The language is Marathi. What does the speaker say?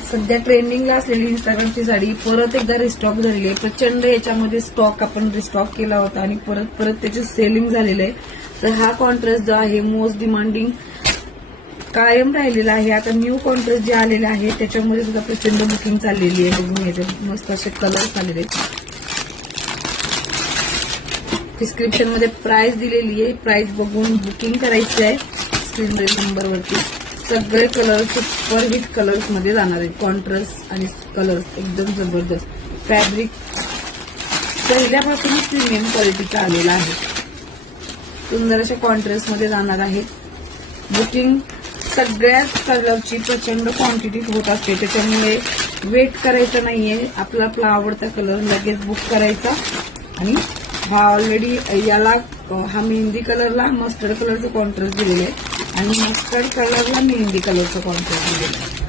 सध्या ट्रेंडिंगला असलेली इंस्टाग्रामची साडी परत एकदा रिस्टॉक झालेली आहे. प्रचंड याच्यामध्ये स्टॉक आपण रिस्टॉक केला होता आणि परत त्याचे सेलिंग झालेलं आहे. तर हा कॉन्ट्रास्ट जो आहे मोस्ट डिमांडिंग कायम राहिलेला आहे. आता न्यू कॉन्ट्रास्ट जे आलेले आहे त्याच्यामध्ये सुद्धा प्रचंड बुकिंग चाललेली आहे. बघून याचे मस्त असे कलर्स आलेले आहेत. डिस्क्रिप्शन मध्ये प्राइस दिलेली आहे. प्राइस बघून बुकिंग करायची आहे. स्क्रीन नंबरवरती सगळे कलर सुपरहिट कलर्स मध्ये जाणार आहेत. कॉन्ट्रास्ट आणि कलर्स एकदम जबरदस्त. फॅब्रिक पहिल्यापासूनच प्रीमियम क्वालिटीचा आलेला आहे. सुंदर अशा कॉन्ट्रास्ट मध्ये जाणार आहे. बुकिंग सगळ्याच कलरची प्रचंड क्वांटिटीत होत असते. त्याच्यामुळे वेट करायचं नाहीये. आपला आवडता कलर लगेच बुक करायचा. आणि हा ऑलरेडी याला हा मेहंदी कलरला मस्टर्ड कलरचं कॉन्ट्रास्ट दिलेलं आहे आणि मस्टर्ड कलरला मेहंदी कलरचं कॉन्ट्रास्ट दिलेलं आहे.